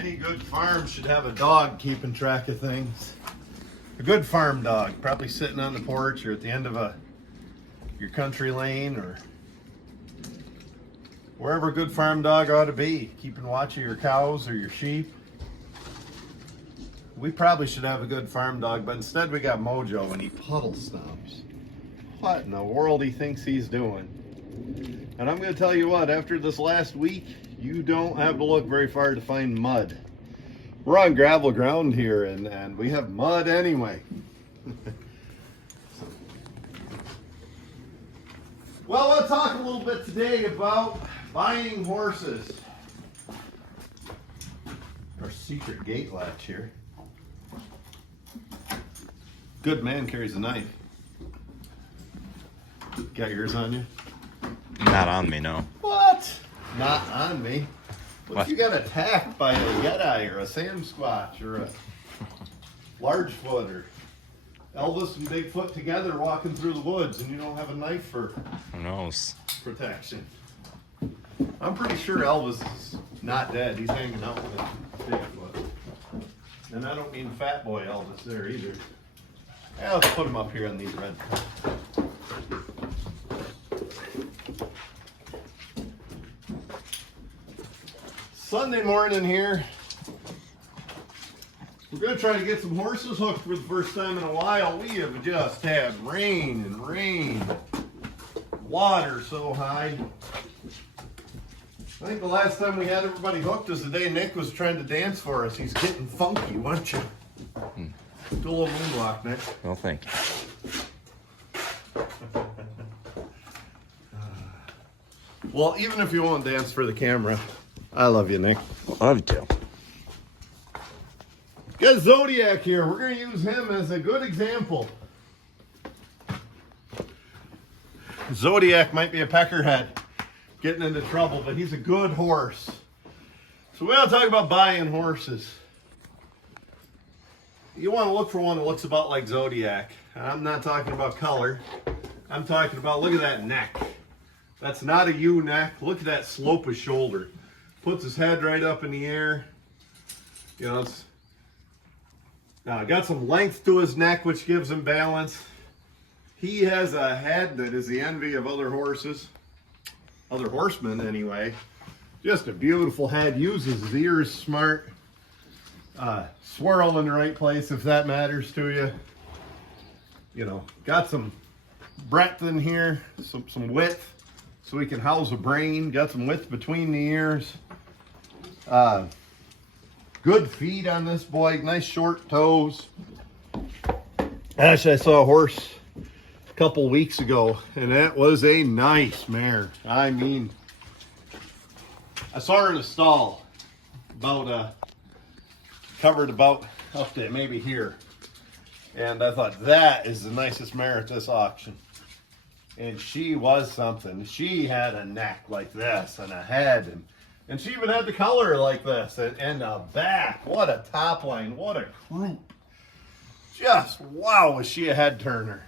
Any good farm should have a dog keeping track of things. A good farm dog, probably sitting on the porch or at the end of your country lane or wherever a good farm dog ought to be, keeping watch of your cows or your sheep. We probably should have a good farm dog, but instead we got Mojo and he puddle stomps. What in the world he thinks he's doing? And I'm going to tell you what, after this last week, you don't have to look very far to find mud. We're on gravel ground here, and we have mud anyway. Well, let's talk a little bit today about buying horses. Our secret gate latch here. Good man carries a knife. Got yours on you? Not on me, no. What? Not on me? What if What? you got attacked by a Yeti or a Sasquatch or a Largefoot or Elvis and Bigfoot together walking through the woods and you don't have a knife for Who knows? protection? I'm pretty sure Elvis is not dead. He's hanging out with Bigfoot. And I don't mean fat boy Elvis there either. Yeah, let's put him up here on these red cups. Sunday morning here. We're going to try to get some horses hooked for the first time in a while. We have just had rain and rain. Water so high. I think the last time we had everybody hooked was the day Nick was trying to dance for us. He's getting funky, wasn't you? Do a little moonwalk, Nick. No, thank you. Well, even if you won't dance for the camera, I love you, Nick. Love you too. Got Zodiac here. We're going to use him as a good example. Zodiac might be a peckerhead, getting into trouble, but he's a good horse. So we're going to talk about buying horses. You want to look for one that looks about like Zodiac. I'm not talking about color. I'm talking about, look at that neck. That's not a U neck. Look at that slope of shoulder. Puts his head right up in the air. You know, it's got some length to his neck, which gives him balance. He has a head that is the envy of other horses. Other horsemen, anyway. Just a beautiful head. Uses his ears smart. Swirl in the right place, if that matters to you. You know, got some breadth in here, some width, so we can house a brain. Got some width between the ears. Good feet on this boy, nice short toes. Actually, I saw a horse a couple weeks ago, and that was a nice mare. I mean, I saw her in a stall, covered about up to maybe here. And I thought, that is the nicest mare at this auction. And she was something. She had a neck like this and a head, and she even had the color like this and a back. What a top line, what a croup. Just, wow, was she a head turner.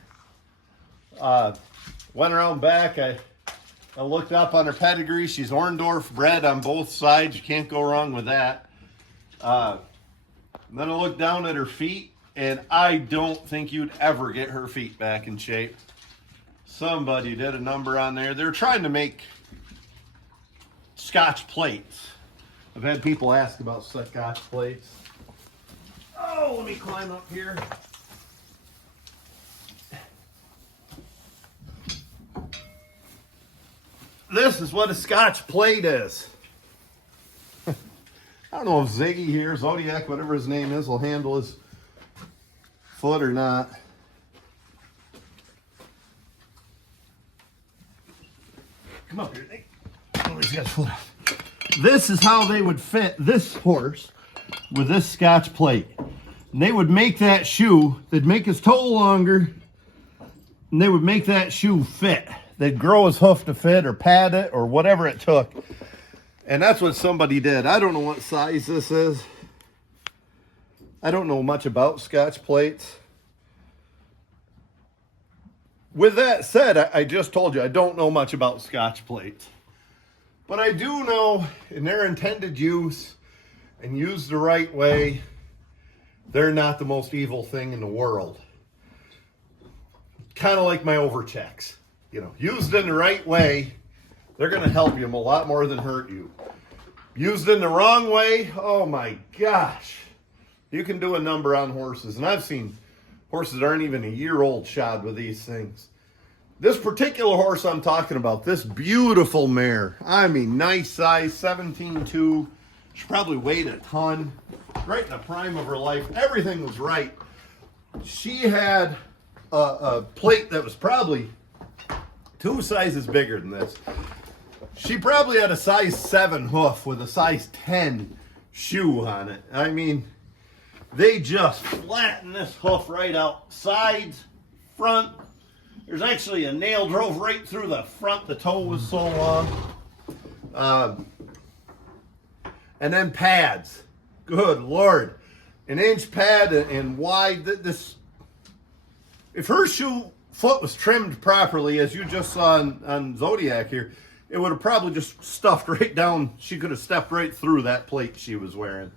Went around back, I looked up on her pedigree. She's Orndorff bred on both sides. You can't go wrong with that. Then I looked down at her feet, and I don't think you'd ever get her feet back in shape. Somebody did a number on there. They're trying to make Scotch Plates. I've had people ask about Scotch Plates. Oh, let me climb up here. This is what a Scotch Plate is. I don't know if Ziggy here, Zodiac, whatever his name is, will handle his foot or not. Come up here, Nick. Oh, he's got his foot off. This is how they would fit this horse with this Scotch Plate. And they would make that shoe, they'd make his toe longer, and they would make that shoe fit. They'd grow his hoof to fit or pad it or whatever it took. And that's what somebody did. I don't know what size this is. I don't know much about Scotch Plates. With that said, I just told you I don't know much about Scotch Plates. But I do know in their intended use and used the right way, they're not the most evil thing in the world. Kind of like my overchecks. You know, used in the right way, they're going to help you a lot more than hurt you. Used in the wrong way, oh my gosh. You can do a number on horses. And I've seen horses that aren't even a year old shod with these things. This particular horse I'm talking about, this beautiful mare, I mean, nice size, 17.2. She probably weighed a ton. Right in the prime of her life. Everything was right. She had a plate that was probably 2 sizes bigger than this. She probably had a size 7 hoof with a size 10 shoe on it. I mean, they just flattened this hoof right out. Sides, front. There's actually a nail drove right through the front. The toe was so long. And then pads. Good Lord. An inch pad and wide. This, if her foot was trimmed properly, as you just saw on Zodiac here, it would have probably just stuffed right down. She could have stepped right through that plate she was wearing.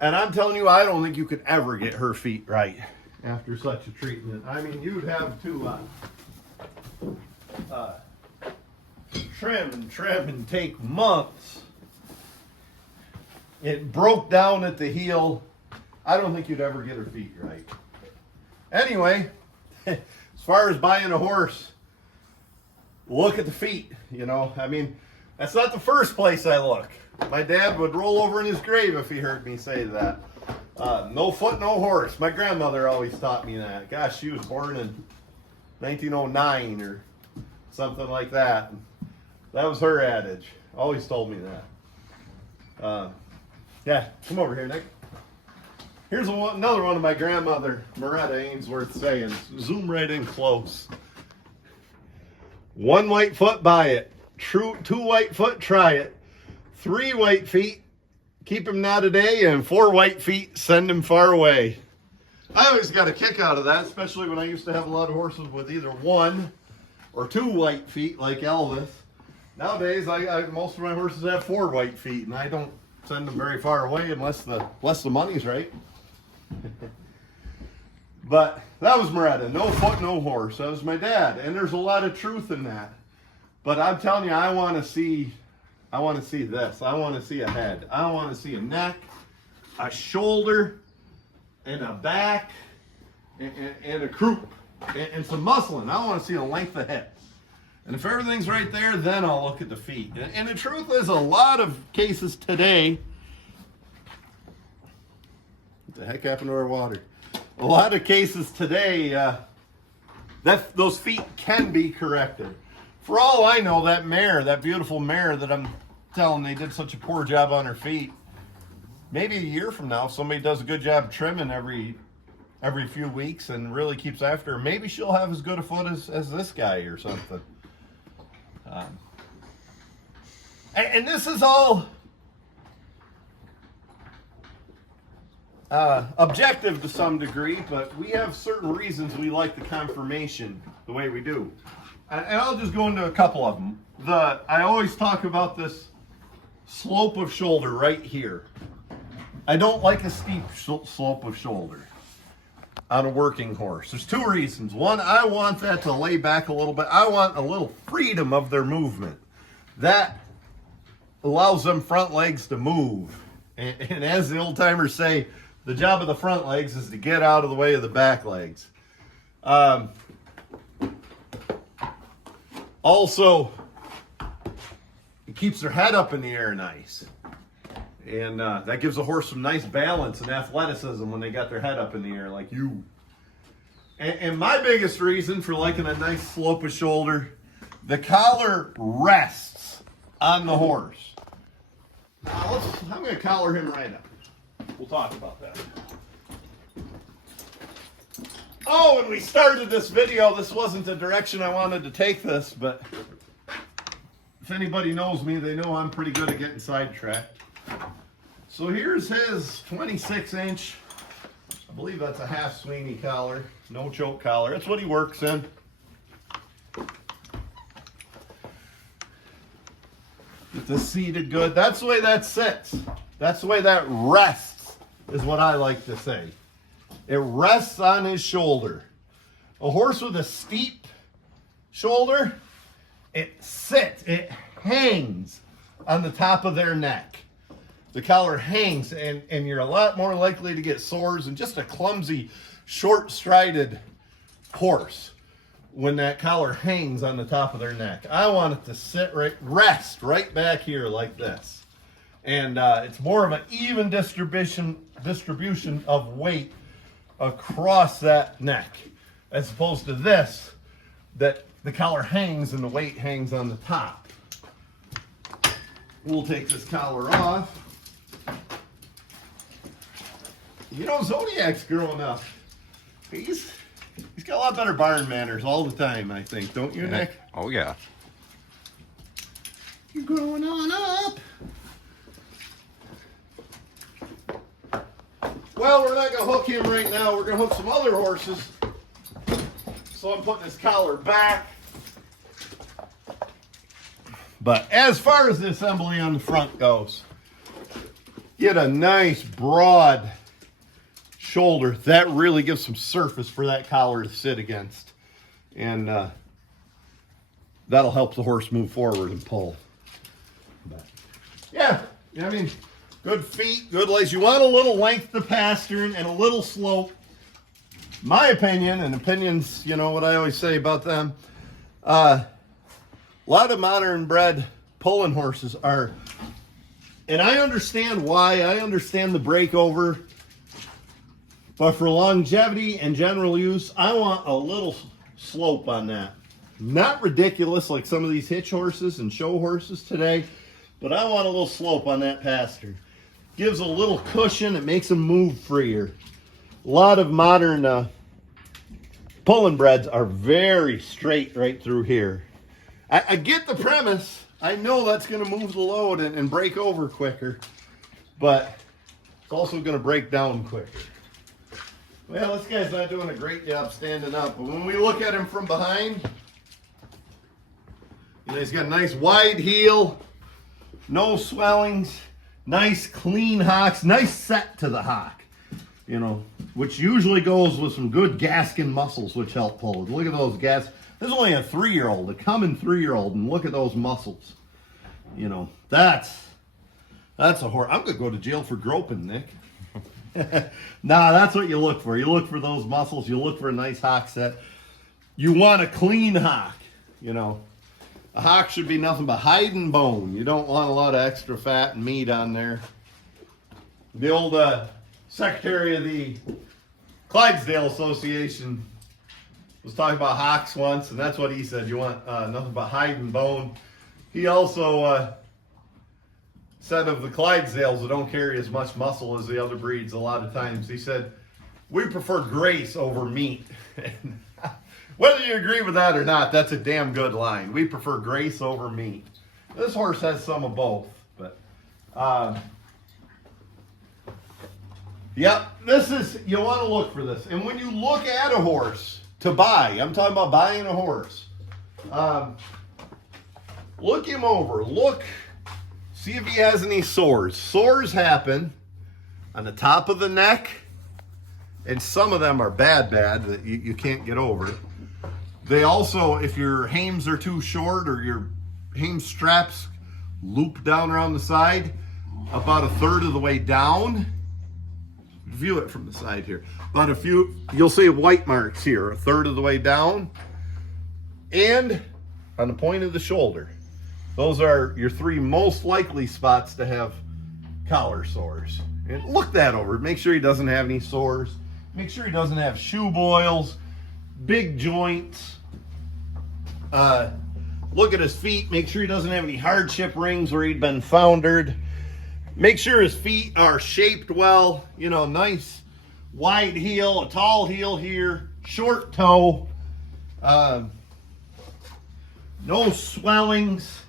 And I'm telling you, I don't think you could ever get her feet right after such a treatment. I mean, you'd have to trim and take months. It broke down at the heel. I don't think you'd ever get her feet right. Anyway, as far as buying a horse, look at the feet, you know. I mean, that's not the first place I look. My dad would roll over in his grave if he heard me say that. No foot, no horse. My grandmother always taught me that. Gosh, she was born in 1909 or something like that. That was her adage. Always told me that. Yeah, come over here, Nick. Here's another one of my grandmother, Cayleigh Ainsworth, sayings. Zoom right in close. 1 white foot, buy it. 2 white foot, try it. 3 white feet, keep him not a day. And 4 white feet, send him far away. I always got a kick out of that, especially when I used to have a lot of horses with either 1 or 2 white feet, like Elvis. Nowadays, most of my horses have 4 white feet, and I don't send them very far away unless the money's right. But that was Moretta. No foot, no horse. That was my dad. And there's a lot of truth in that. But I'm telling you, I want to see this. I want to see a head. I want to see a neck, a shoulder, and a back, and a croup, and some muscling. I want to see a length of hip. And if everything's right there, then I'll look at the feet. And the truth is, a lot of cases today, what the heck happened to our water? A lot of cases today, those feet can be corrected. For all I know, that mare, that beautiful mare that I'm telling they did such a poor job on her feet, maybe a year from now, if somebody does a good job trimming every few weeks and really keeps after her, maybe she'll have as good a foot as this guy or something. And this is all objective to some degree, but we have certain reasons we like the conformation the way we do. And I'll just go into a couple of them. I always talk about this slope of shoulder right here. I don't like a steep slope of shoulder on a working horse. There's 2 reasons. One, I want that to lay back a little bit. I want a little freedom of their movement. That allows them front legs to move. And as the old timers say, the job of the front legs is to get out of the way of the back legs. Also, it keeps their head up in the air nice. And that gives a horse some nice balance and athleticism when they got their head up in the air like you. And my biggest reason for liking a nice slope of shoulder, the collar rests on the horse. Now I'm going to collar him right up. We'll talk about that. Oh, when we started this video, this wasn't the direction I wanted to take this, but if anybody knows me, they know I'm pretty good at getting sidetracked. So here's his 26-inch, I believe that's a half Sweeney collar, no choke collar. That's what he works in. Get this seated good. That's the way that sits. That's the way that rests, is what I like to say. It rests on his shoulder. A horse with a steep shoulder, it sits, it hangs on the top of their neck. The collar hangs, and you're a lot more likely to get sores than just a clumsy, short-strided horse when that collar hangs on the top of their neck. I want it to sit rest right back here like this. And it's more of an even distribution of weight across that neck, as opposed to this, that the collar hangs and the weight hangs on the top. We'll take this collar off. You know, Zodiac's growing up. He's got a lot better barn manners all the time, I think, don't you, Nick? Oh, yeah. You're growing on up. Well, we're not going to hook him right now. We're going to hook some other horses. So I'm putting this collar back. But as far as the assembly on the front goes, get a nice broad shoulder. That really gives some surface for that collar to sit against. And that'll help the horse move forward and pull. But, yeah, I mean, good feet, good legs. You want a little length to pastern and a little slope. My opinion, and opinions, you know what I always say about them, a lot of modern bred pulling horses are, and I understand why, I understand the breakover, but for longevity and general use, I want a little slope on that. Not ridiculous like some of these hitch horses and show horses today, but I want a little slope on that pastern. Gives a little cushion, it makes them move freer. A lot of modern pulling breds are very straight right through here. I get the premise. I know that's going to move the load and break over quicker, but it's also going to break down quicker. Well, this guy's not doing a great job standing up, but when we look at him from behind, you know, he's got a nice wide heel, no swellings, nice clean hocks, nice set to the hock, you know, which usually goes with some good gaskin muscles, which help pull it. Look at those gas. This is only a 3-year-old, a coming 3-year-old, and look at those muscles. You know, that's a horse. I'm gonna go to jail for groping, Nick. Nah, that's what you look for. You look for those muscles. You look for a nice hock set. You want a clean hock. You know, a hock should be nothing but hide and bone. You don't want a lot of extra fat and meat on there. The old secretary of the Clydesdale Association was talking about hocks once, and that's what he said. You want nothing but hide and bone. He also said of the Clydesdales that don't carry as much muscle as the other breeds a lot of times, he said, we prefer grace over meat. Whether you agree with that or not, that's a damn good line. We prefer grace over meat. This horse has some of both, but yep, this is, you want to look for this. And when you look at a horse to buy, I'm talking about buying a horse, look him over, look, see if he has any sores. Sores happen on the top of the neck, and some of them are bad that you can't get over. They also, if your hames are too short or your hame straps loop down around the side, about a third of the way down, view it from the side here, about you'll see white marks here, a third of the way down, and on the point of the shoulder. Those are your 3 most likely spots to have collar sores. And look that over. Make sure he doesn't have any sores. Make sure he doesn't have shoe boils, big joints. Look at his feet. Make sure he doesn't have any hardship rings where he'd been foundered. Make sure his feet are shaped well. You know, nice wide heel, a tall heel here, short toe. No swellings.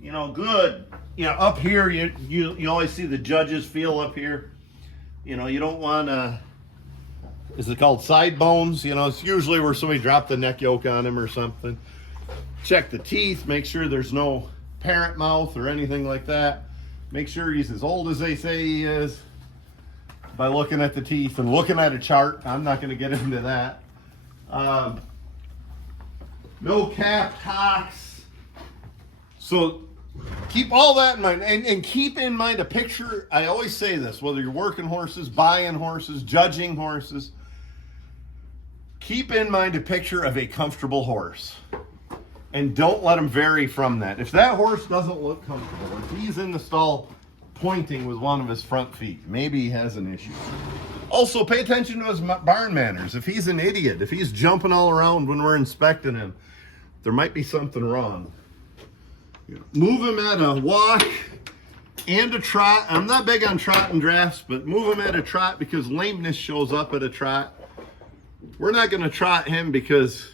You know, good. You know, up here, you always see the judges feel up here. You know, you don't want to, is it called side bones? You know, it's usually where somebody dropped the neck yoke on him or something. Check the teeth, make sure there's no parrot mouth or anything like that. Make sure he's as old as they say he is by looking at the teeth and looking at a chart. I'm not going to get into that. No capped hocks. So keep all that in mind, and keep in mind a picture. I always say this, whether you're working horses, buying horses, judging horses, keep in mind a picture of a comfortable horse. And don't let him vary from that. If that horse doesn't look comfortable, if he's in the stall pointing with one of his front feet, maybe he has an issue. Also, pay attention to his barn manners. If he's an idiot, if he's jumping all around when we're inspecting him, there might be something wrong. Move him at a walk and a trot. I'm not big on trot and drafts, but move him at a trot because lameness shows up at a trot. We're not going to trot him because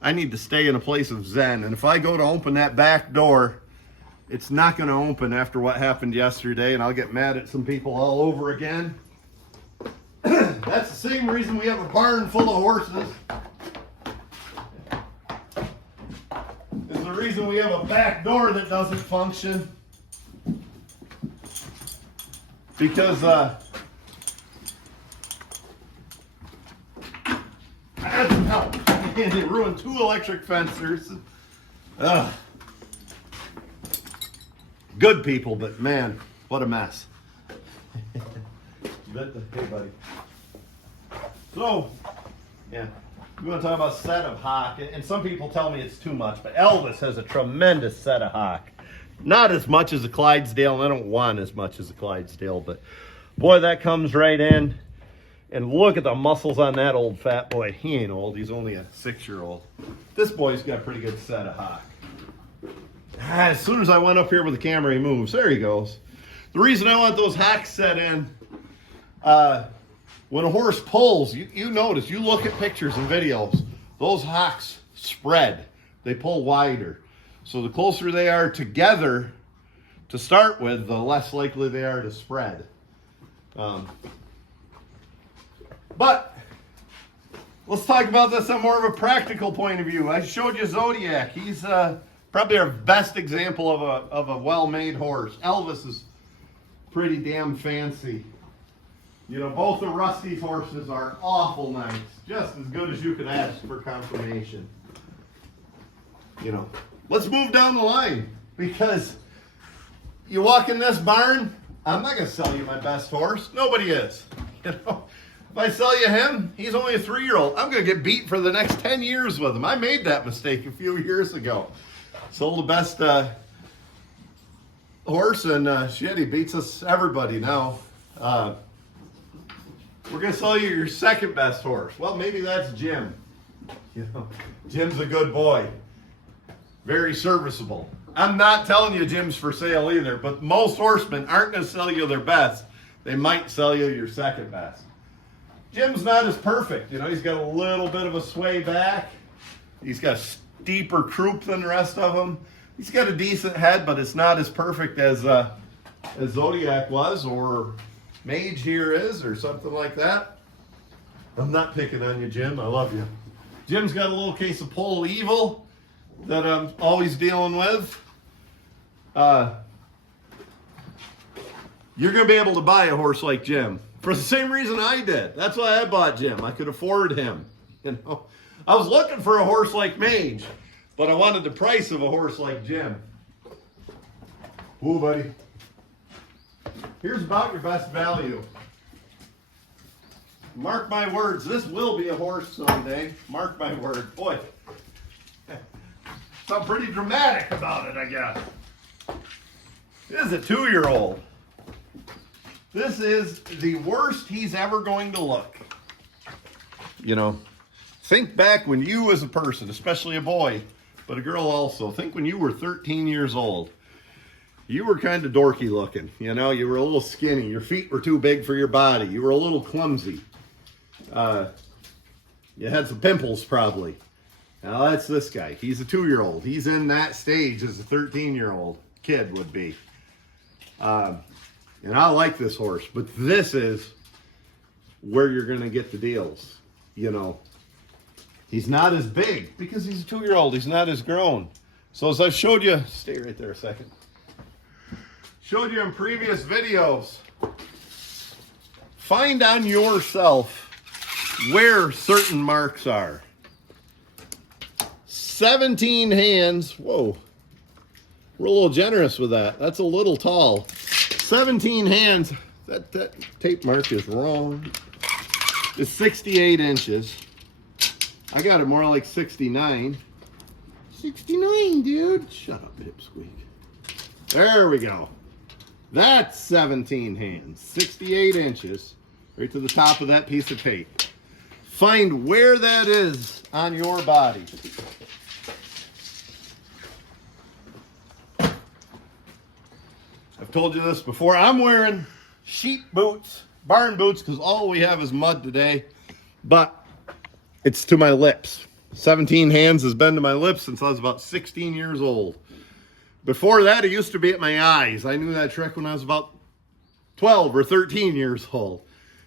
I need to stay in a place of zen. And if I go to open that back door, it's not going to open after what happened yesterday, and I'll get mad at some people all over again. That's the same reason we have a barn full of horses. It's the reason we have a back door that doesn't function. Because I had some help. And they ruined 2 electric fencers. Good people, but man, what a mess. Hey, buddy. So, yeah, we want to talk about set of hock. And some people tell me it's too much, but Elvis has a tremendous set of hock. Not as much as a Clydesdale, and I don't want as much as a Clydesdale, but boy, that comes right in. And look at the muscles on that old fat boy. He ain't old. He's only a 6-year-old. This boy's got a pretty good set of hock. As soon as I went up here with the camera, he moves. There he goes. The reason I want those hocks set in, when a horse pulls, you notice, you look at pictures and videos, those hocks spread. They pull wider. So the closer they are together to start with, the less likely they are to spread. But let's talk about this on more of a practical point of view. I showed you Zodiac. He's probably our best example of a well-made horse. Elvis is pretty damn fancy. You know, both of Rusty's horses are awful nice. Just as good as you could ask for confirmation. You know, let's move down the line. Because you walk in this barn, I'm not going to sell you my best horse. Nobody is. You know, if I sell you him, he's only a 3-year-old. I'm going to get beat for the next 10 years with him. I made that mistake a few years ago. Sold the best horse, and shit, he beats us, everybody now. We're going to sell you your second best horse. Well, maybe that's Jim. You know, Jim's a good boy. Very serviceable. I'm not telling you Jim's for sale either, but most horsemen aren't going to sell you their best. They might sell you your second best. Jim's not as perfect. You know, he's got a little bit of a sway back. He's got a steeper croup than the rest of them. He's got a decent head, but it's not as perfect as Zodiac was, or Mage here is, or something like that. I'm not picking on you, Jim. I love you. Jim's got a little case of Pole Evil that I'm always dealing with. You're going to be able to buy a horse like Jim for the same reason I did. That's why I bought Jim. I could afford him. You know, I was looking for a horse like Mage, but I wanted the price of a horse like Jim. Ooh, buddy. Here's about your best value. Mark my words, this will be a horse someday. Mark my word. Boy, something pretty dramatic about it, I guess. This is a 2-year-old. This is the worst he's ever going to look. You know, think back when you as a person, especially a boy, but a girl also, think when you were 13 years old. You were kind of dorky looking, you know, you were a little skinny. Your feet were too big for your body. You were a little clumsy. You had some pimples probably. Now that's this guy. He's a 2-year-old. He's in that stage as a 13-year-old kid would be. And I like this horse, but this is where you're going to get the deals. You know, he's not as big because he's a 2-year-old. He's not as grown. So as I've showed you, stay right there a second. Showed you in previous videos, find on yourself where certain marks are. 17 hands, whoa, we're a little generous with that. That's a little tall. 17 hands, that tape mark is wrong. It's 68 inches. I got it more like 69. 69, dude. Shut up, pipsqueak. There we go. That's 17 hands, 68 inches, right to the top of that piece of tape. Find where that is on your body. I've told you this before. I'm wearing sheep boots, barn boots, because all we have is mud today. But it's to my lips. 17 hands has been to my lips since I was about 16 years old. Before that, it used to be at my eyes. I knew that trick when I was about 12 or 13 years old.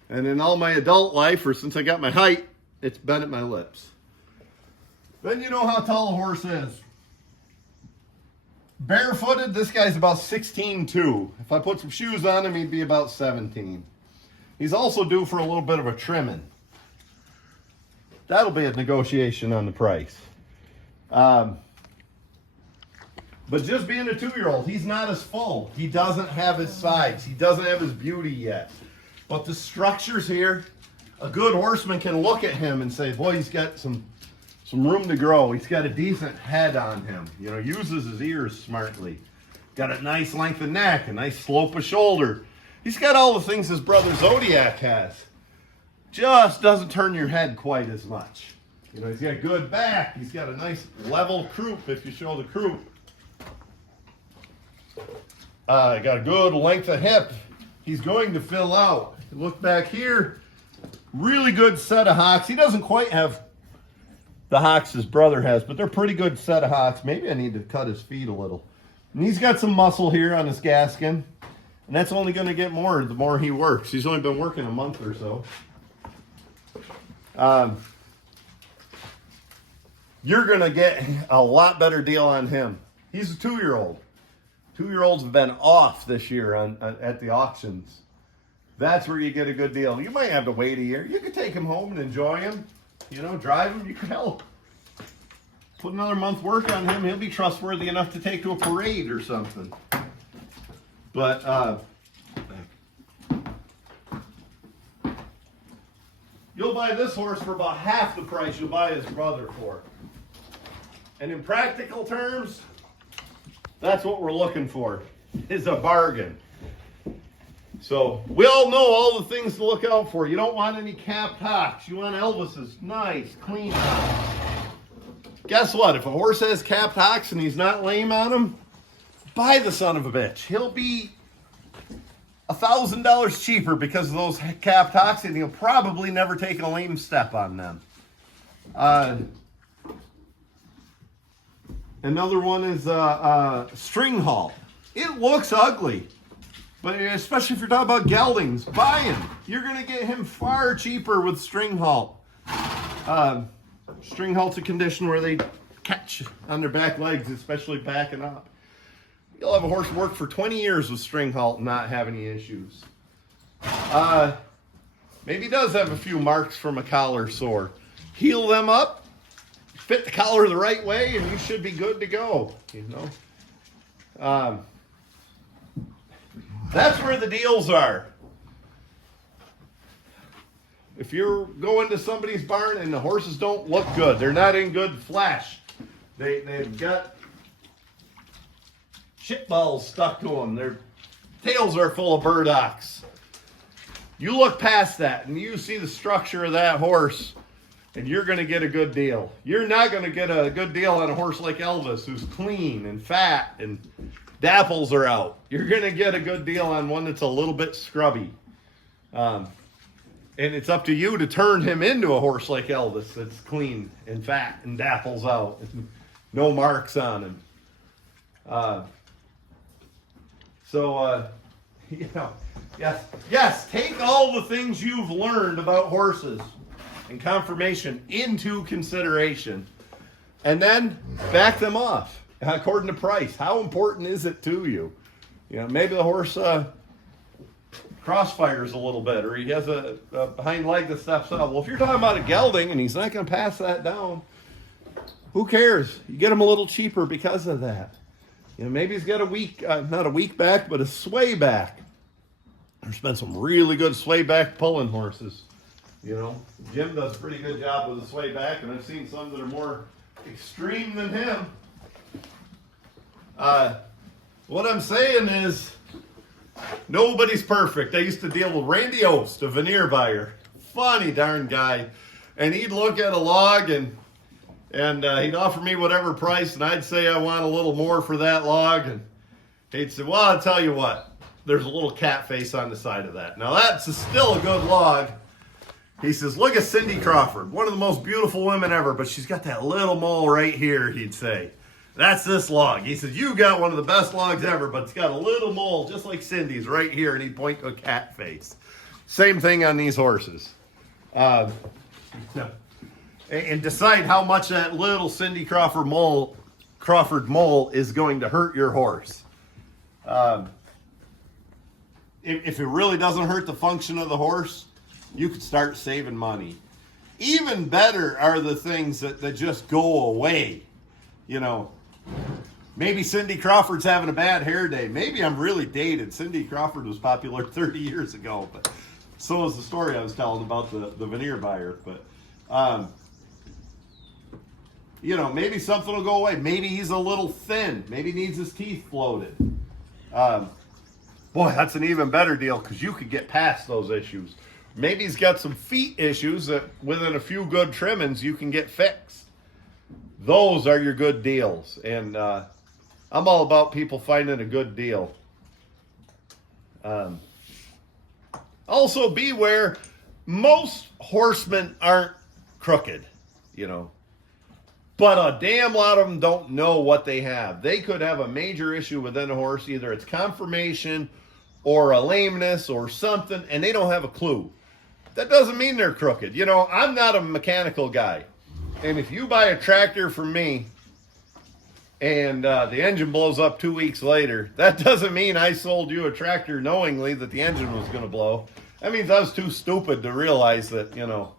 And in all my adult life, or since I got my height, it's been at my lips. Then you know how tall a horse is. Barefooted, this guy's about 16'2". If I put some shoes on him, he'd be about 17. He's also due for a little bit of a trimming. That'll be a negotiation on the price. But just being a 2-year-old, he's not as full. He doesn't have his sides. He doesn't have his beauty yet. But the structure's here. A good horseman can look at him and say, boy, he's got some room to grow. He's got a decent head on him. You know, uses his ears smartly. Got a nice length of neck, a nice slope of shoulder. He's got all the things his brother Zodiac has. Just doesn't turn your head quite as much. You know, he's got a good back. He's got a nice level croup if you show the croup. Got a good length of hip. He's going to fill out. Look back here. Really good set of hocks. He doesn't quite have the hocks his brother has, but they're pretty good set of hocks. Maybe I need to cut his feet a little. And he's got some muscle here on his gaskin. And that's only going to get more the more he works. He's only been working a month or so. You're going to get a lot better deal on him. He's a 2-year-old. 2-year-olds have been off this year at the auctions. That's where you get a good deal. You might have to wait a year. You could take him home and enjoy him. You know, drive him. You could help. Put another month work on him. He'll be trustworthy enough to take to a parade or something. But you'll buy this horse for about half the price you'll buy his brother for. And in practical terms, that's what we're looking for, is a bargain. So we all know all the things to look out for. You don't want any capped hocks. You want Elvis's nice, clean hocks. Guess what? If a horse has capped hocks and he's not lame on them, buy the son of a bitch. He'll be $1,000 cheaper because of those capped hocks, and he'll probably never take a lame step on them. Another one is string halt. It looks ugly, but especially if you're talking about geldings, buy him. You're going to get him far cheaper with string halt. String halt's a condition where they catch on their back legs, especially backing up. You'll have a horse work for 20 years with string halt and not have any issues. Maybe he does have a few marks from a collar sore. Heal them up. Fit the collar the right way, and you should be good to go. You know, that's where the deals are. If you're going to somebody's barn and the horses don't look good, they're not in good flesh. They've got shit balls stuck to them. Their tails are full of burdocks. You look past that and you see the structure of that horse, and you're going to get a good deal. You're not going to get a good deal on a horse like Elvis, who's clean and fat and dapples are out. You're going to get a good deal on one that's a little bit scrubby. And it's up to you to turn him into a horse like Elvis that's clean and fat and dapples out. No marks on him. You know, yes, take all the things you've learned about horses and conformation into consideration, and then back them off. according to price. How important is it to you? You know, maybe the horse crossfires a little bit, or he has a hind leg that steps up. Well, if you're talking about a gelding and he's not going to pass that down, who cares? You get him a little cheaper because of that. You know, maybe he's got a weak, not a weak back, but a sway back. There's been some really good sway back pulling horses. You know, Jim does a pretty good job with the sway back, and I've seen some that are more extreme than him. What I'm saying is, nobody's perfect. I used to deal with Randy Oast, a veneer buyer. Funny darn guy. And he'd look at a log and he'd offer me whatever price, and I'd say I want a little more for that log. And he'd say, well, I'll tell you what, there's a little cat face on the side of that. Now that's still a good log. He says, look at Cindy Crawford, one of the most beautiful women ever, but she's got that little mole right here, he'd say. That's this log. He says, you got one of the best logs ever, but it's got a little mole just like Cindy's right here, and he'd point to a cat face. Same thing on these horses. And decide how much that little Cindy Crawford mole is going to hurt your horse. If it really doesn't hurt the function of the horse, you could start saving money. Even better are the things that just go away. You know, maybe Cindy Crawford's having a bad hair day. Maybe I'm really dated. Cindy Crawford was popular 30 years ago, but so is the story I was telling about the veneer buyer. But, you know, maybe something will go away. Maybe he's a little thin. Maybe he needs his teeth floated. Boy, that's an even better deal because you could get past those issues. Maybe he's got some feet issues that within a few good trimmings you can get fixed. Those are your good deals. And I'm all about people finding a good deal. Also beware, most horsemen aren't crooked, you know. But a damn lot of them don't know what they have. They could have a major issue within a horse. Either it's conformation or a lameness or something, and they don't have a clue. That doesn't mean they're crooked. You know, I'm not a mechanical guy. And if you buy a tractor from me and the engine blows up 2 weeks later, that doesn't mean I sold you a tractor knowingly that the engine was going to blow. That means I was too stupid to realize that, you know,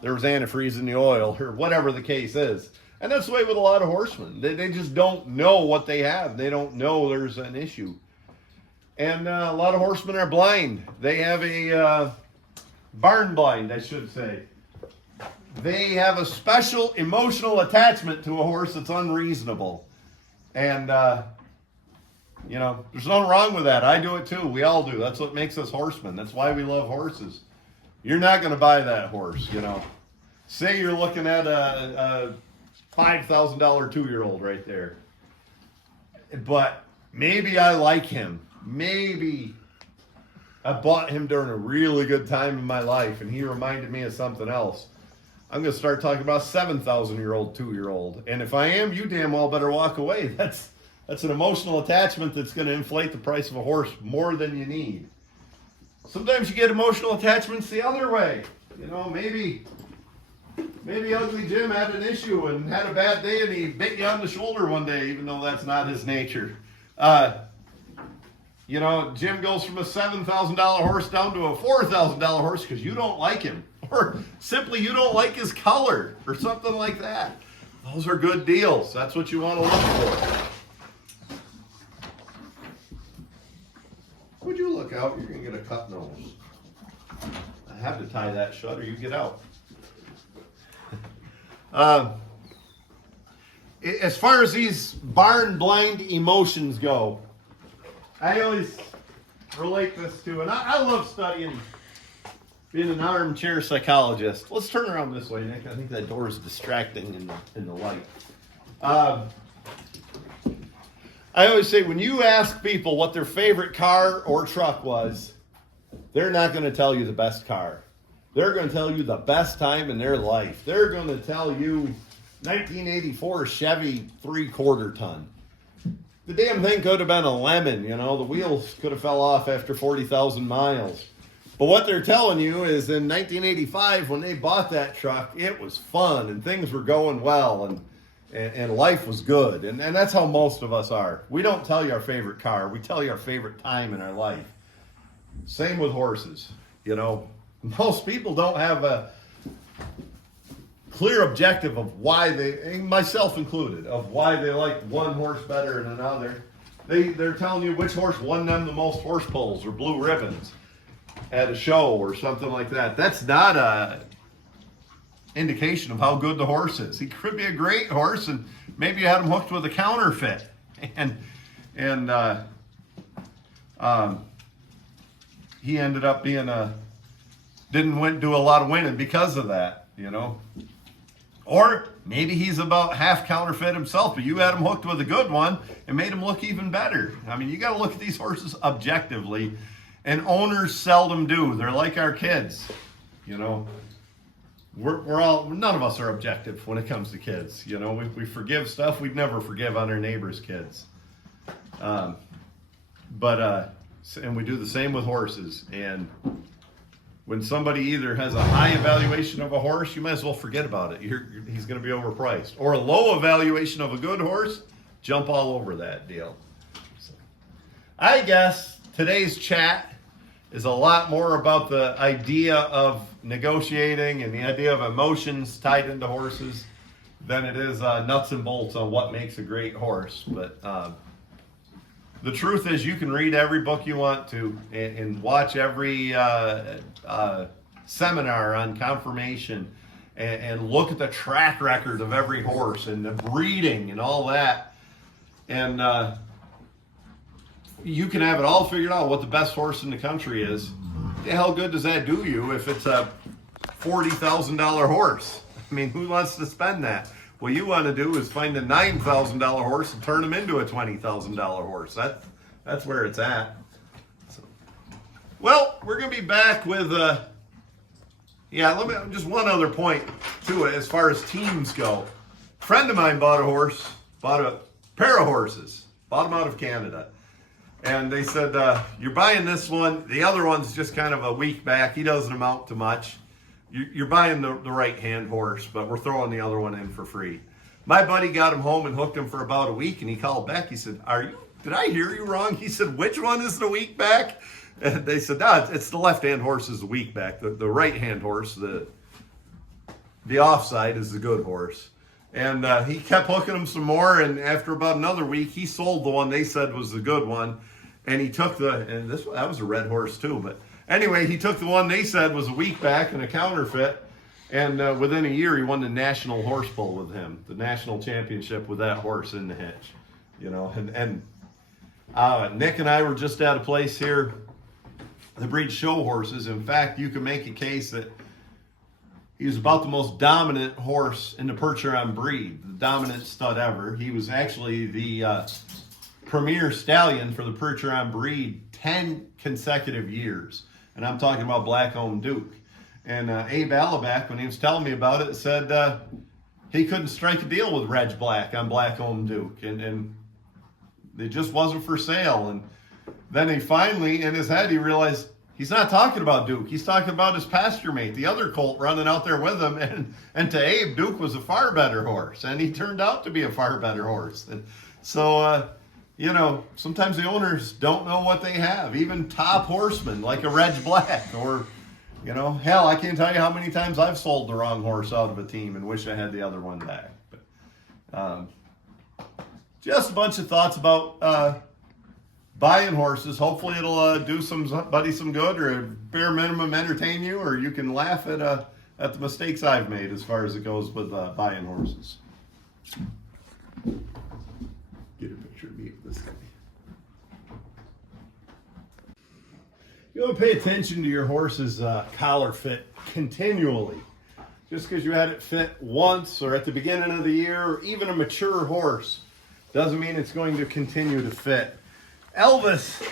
there was antifreeze in the oil or whatever the case is. And that's the way with a lot of horsemen. They just don't know what they have. They don't know there's an issue. And a lot of horsemen are blind. They have a barn blind, I should say. They have a special emotional attachment to a horse that's unreasonable. And, you know, there's nothing wrong with that. I do it too. We all do. That's what makes us horsemen. That's why we love horses. You're not going to buy that horse, you know. Say you're looking at a $5,000 2-year-old right there. But maybe I like him. Maybe I bought him during a really good time in my life and he reminded me of something else. I'm going to start talking about 7,000-year-old 2-year-old. And if I am, you damn well better walk away. That's an emotional attachment that's going to inflate the price of a horse more than you need. Sometimes you get emotional attachments the other way. You know, maybe Ugly Jim had an issue and had a bad day and he bit you on the shoulder one day, even though that's not his nature. You know, Jim goes from a $7,000 horse down to a $4,000 horse because you don't like him. Or simply you don't like his color or something like that. Those are good deals. That's what you want to look for. Would you look out? You're going to get a cut nose. I have to tie that shut or you get out. As far as these barn blind emotions go, I always relate this to, and I love studying, being an armchair psychologist. Let's turn around this way, Nick. I think that door is distracting in the light. I always say when you ask people what their favorite car or truck was, they're not going to tell you the best car. They're going to tell you the best time in their life. They're going to tell you 1984 Chevy 3/4 ton. The damn thing could have been a lemon, you know. The wheels could have fell off after 40,000 miles. But what they're telling you is in 1985, when they bought that truck, it was fun and things were going well. And and life was good. And that's how most of us are. We don't tell you our favorite car. We tell you our favorite time in our life. Same with horses. You know, most people don't have a clear objective of why they, myself included, of why they like one horse better than another. They're telling you which horse won them the most horse pulls or blue ribbons at a show or something like that. That's not a indication of how good the horse is. He could be a great horse, and maybe you had him hooked with a counterfeit, and he ended up being didn't do a lot of winning because of that, you know. Or maybe he's about half counterfeit himself, but you had him hooked with a good one and made him look even better. I mean, you got to look at these horses objectively, and owners seldom do. They're like our kids, you know. We're all, none of us are objective when it comes to kids. You know, we forgive stuff we'd never forgive on our neighbor's kids. And we do the same with horses. And when somebody either has a high evaluation of a horse, you might as well forget about it. He's going to be overpriced. Or a low evaluation of a good horse, jump all over that deal. So, I guess today's chat is a lot more about the idea of negotiating and the idea of emotions tied into horses than it is nuts and bolts on what makes a great horse. But the truth is, you can read every book you want to and watch every seminar on conformation and look at the track record of every horse and the breeding and all that. And you can have it all figured out what the best horse in the country is. The hell good does that do you if it's a $40,000 horse? I mean, who wants to spend that? What you want to do is find a $9,000 horse and turn him into a $20,000 horse. That's where it's at. So, well, we're going to be back with just one other point to it as far as teams go. A friend of mine bought a pair of horses, bought them out of Canada. And they said, you're buying this one. The other one's just kind of a weak back. He doesn't amount to much. You're buying the right-hand horse, but we're throwing the other one in for free. My buddy got him home and hooked him for about a week, and he called back. He said, did I hear you wrong? He said, which one is the weak back? And they said, no, it's the left-hand horse is the weak back. The right-hand horse, the offside is the good horse. And he kept hooking him some more, and after about another week, he sold the one they said was the good one. And he took that was a red horse too, but anyway, he took the one they said was a weak back and a counterfeit, and within a year he won the national horse pull with him, the national championship with that horse in the hitch, you know. And Nick and I were just at a place here that breeds show horses. In fact, you can make a case that he was about the most dominant horse in the Percheron breed, the dominant stud ever. He was actually the premier stallion for the Percheron breed 10 consecutive years. And I'm talking about Black Ohm Duke. And Abe Alaback, when he was telling me about it, said he couldn't strike a deal with Reg Black on Black Ohm Duke. And it just wasn't for sale. And then he finally, in his head, he realized he's not talking about Duke. He's talking about his pasture mate, the other colt running out there with him. And to Abe, Duke was a far better horse. And he turned out to be a far better horse. And so, you know, sometimes the owners don't know what they have. Even top horsemen like a Reg Black, or, you know, hell, I can't tell you how many times I've sold the wrong horse out of a team and wish I had the other one back. But, just a bunch of thoughts about buying horses. Hopefully it'll do somebody some good, or at bare minimum entertain you, or you can laugh at the mistakes I've made as far as it goes with buying horses. Get a picture of me with this guy. You want to pay attention to your horse's collar fit continually. Just because you had it fit once or at the beginning of the year, or even a mature horse, doesn't mean it's going to continue to fit. Elvis,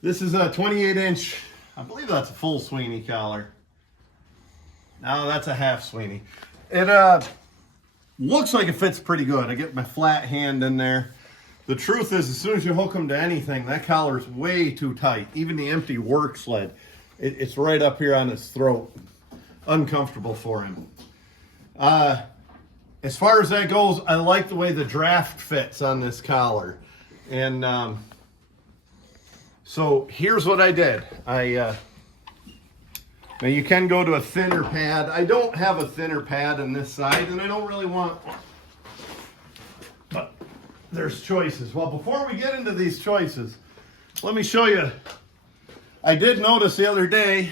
this is a 28-inch, I believe that's a full Sweeney collar. No, that's a half Sweeney. It looks like it fits pretty good. I get my flat hand in there. The truth is, as soon as you hook them to anything, that collar is way too tight. Even the empty work sled, it's right up here on his throat. Uncomfortable for him. as far as that goes, I like the way the draft fits on this collar. And so here's what I did. Now you can go to a thinner pad. I don't have a thinner pad on this side, and I don't really want, but there's choices. Well, before we get into these choices, let me show you. I did notice the other day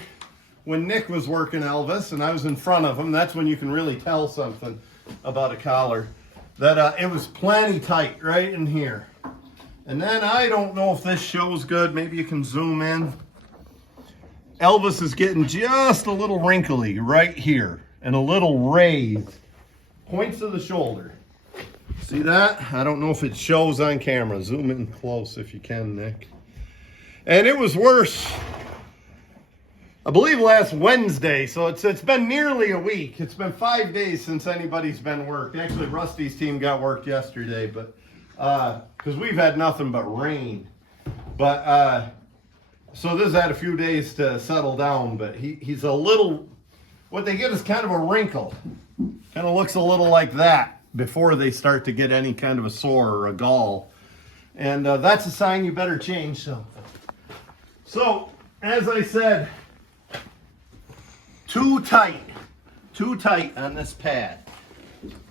when Nick was working Elvis and I was in front of him, that's when you can really tell something about a collar, that it was plenty tight right in here. And then I don't know if this shows good. Maybe you can zoom in. Elvis is getting just a little wrinkly right here and a little raised. Points to the shoulder. See that? I don't know if it shows on camera. Zoom in close if you can, Nick. And it was worse, I believe, last Wednesday. So it's been nearly a week. It's been 5 days since anybody's been worked. Actually, Rusty's team got worked yesterday, but because we've had nothing but rain. But so this had a few days to settle down, but he's a little, what they get is kind of a wrinkle. Kind of looks a little like that before they start to get any kind of a sore or a gall. And that's a sign you better change something. So, as I said, too tight on this pad.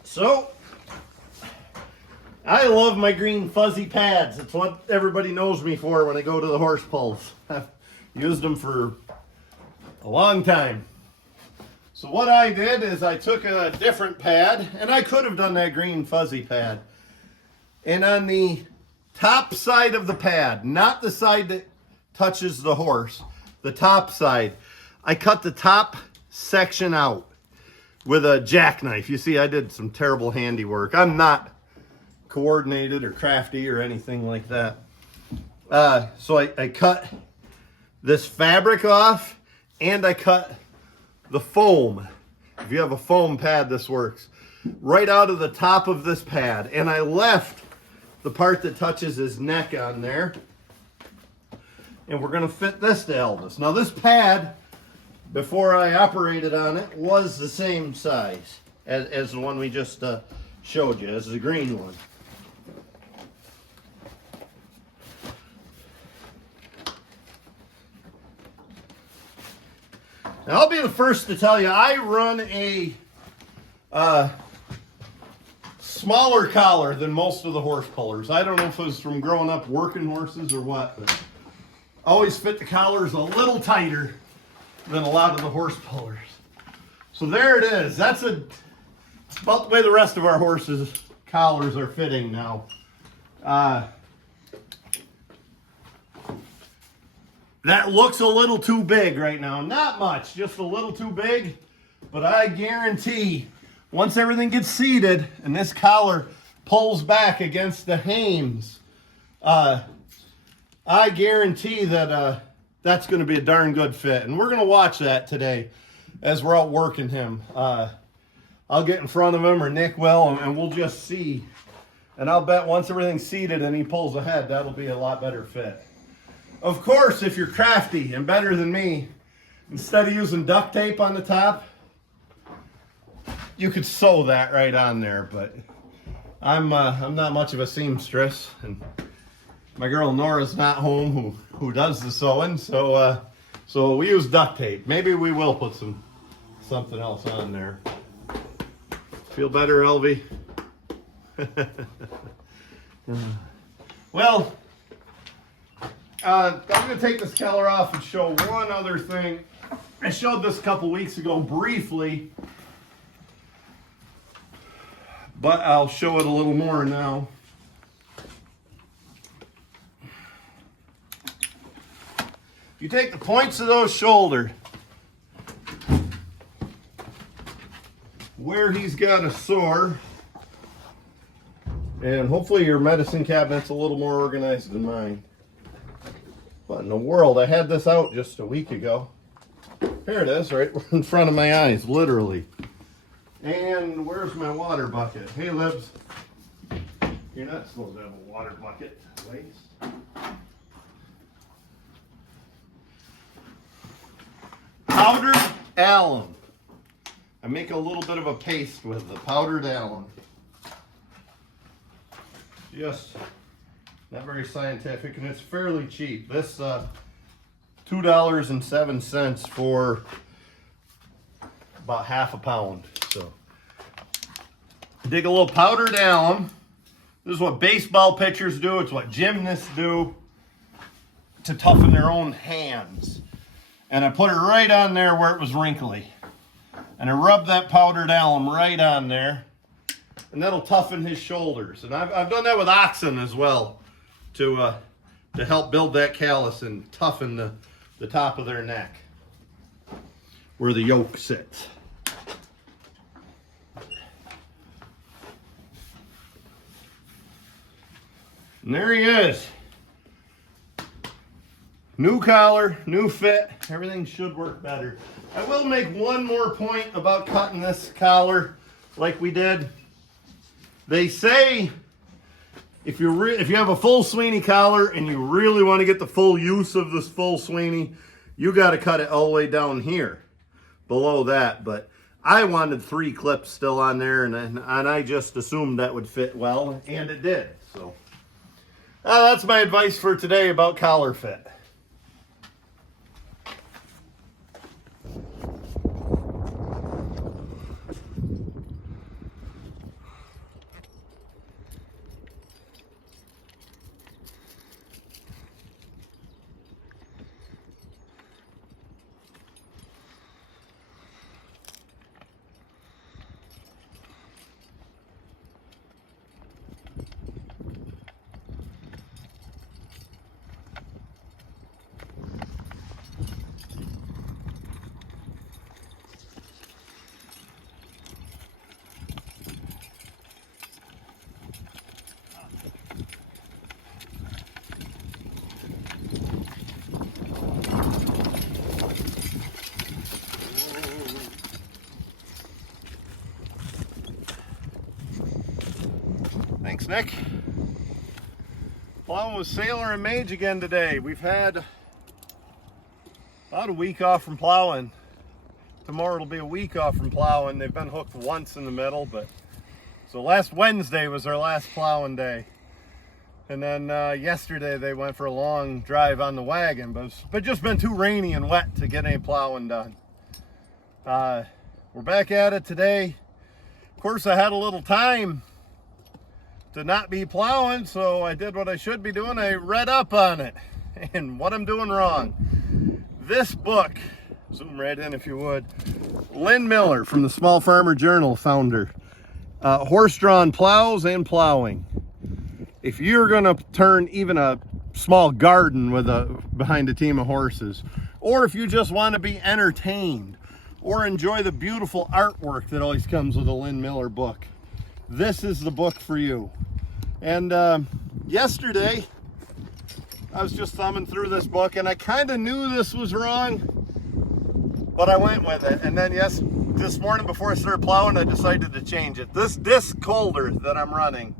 So, I love my green fuzzy pads. It's what everybody knows me for when I go to the horse pulls. I've used them for a long time. So what I did is I took a different pad, and I could have done that green fuzzy pad. And on the top side of the pad, not the side that touches the horse, the top side, I cut the top section out with a jackknife. You see, I did some terrible handiwork. I'm not coordinated or crafty or anything like that. So I cut this fabric off, and I cut the foam. If you have a foam pad, this works. Right out of the top of this pad. And I left the part that touches his neck on there. And we're going to fit this to Elvis. Now this pad, before I operated on it, was the same size as the one we just showed you, as the green one. Now, I'll be the first to tell you, I run a smaller collar than most of the horse pullers. I don't know if it was from growing up working horses or what, but I always fit the collars a little tighter than a lot of the horse pullers. So there it is. It's about the way the rest of our horses' collars are fitting now. That looks a little too big right now. Not much, just a little too big. But I guarantee, once everything gets seated and this collar pulls back against the hames, I guarantee that that's going to be a darn good fit. And we're going to watch that today as we're out working him. I'll get in front of him, or Nick will, and we'll just see. And I'll bet once everything's seated and he pulls ahead, that'll be a lot better fit. Of course, if you're crafty and better than me, instead of using duct tape on the top, you could sew that right on there. But I'm not much of a seamstress, and my girl Nora's not home who does the sewing, so we use duct tape. Maybe we will put something else on there. Feel better, Elvie? Well, I'm going to take this collar off and show one other thing. I showed this a couple weeks ago briefly, but I'll show it a little more now. You take the points of those shoulders, where he's got a sore, and hopefully your medicine cabinet's a little more organized than mine. What in the world? I had this out just a week ago. Here it is, right in front of my eyes, literally. And where's my water bucket? Hey, Libs. You're not supposed to have a water bucket. Waste. Powdered alum. I make a little bit of a paste with the powdered alum. Just not very scientific, and it's fairly cheap. This $2.07 for about half a pound. So dig a little powdered alum. This is what baseball pitchers do. It's what gymnasts do to toughen their own hands. And I put it right on there where it was wrinkly. And I rub that powdered alum right on there. And that'll toughen his shoulders. And I've done that with oxen as well to help build that callus and toughen the top of their neck where the yoke sits. And there he is. New collar, new fit, everything should work better. I will make one more point about cutting this collar like we did. They say if you have a full Sweeney collar and you really want to get the full use of this full Sweeney, you got to cut it all the way down here, below that. But I wanted 3 clips still on there, and I just assumed that would fit well, and it did. So that's my advice for today about collar fit. Thanks, Nick. Plowing with Sailor and Mage again today. We've had about a week off from plowing. Tomorrow it'll be a week off from plowing. They've been hooked once in the middle, but so last Wednesday was our last plowing day. And then yesterday they went for a long drive on the wagon, but it's just been too rainy and wet to get any plowing done. We're back at it today. Of course, I had a little time to not be plowing, so I did what I should be doing. I read up on it and what I'm doing wrong. This book, zoom right in if you would, Lynn Miller from the Small Farmer Journal founder, horse-drawn plows and plowing. If you're gonna turn even a small garden behind a team of horses, or if you just want to be entertained or enjoy the beautiful artwork that always comes with a Lynn Miller book, this is the book for you. And yesterday I was just thumbing through this book and I kind of knew this was wrong, but I went with it. And then this morning before I started plowing, I decided to change it. This disc holder that I'm running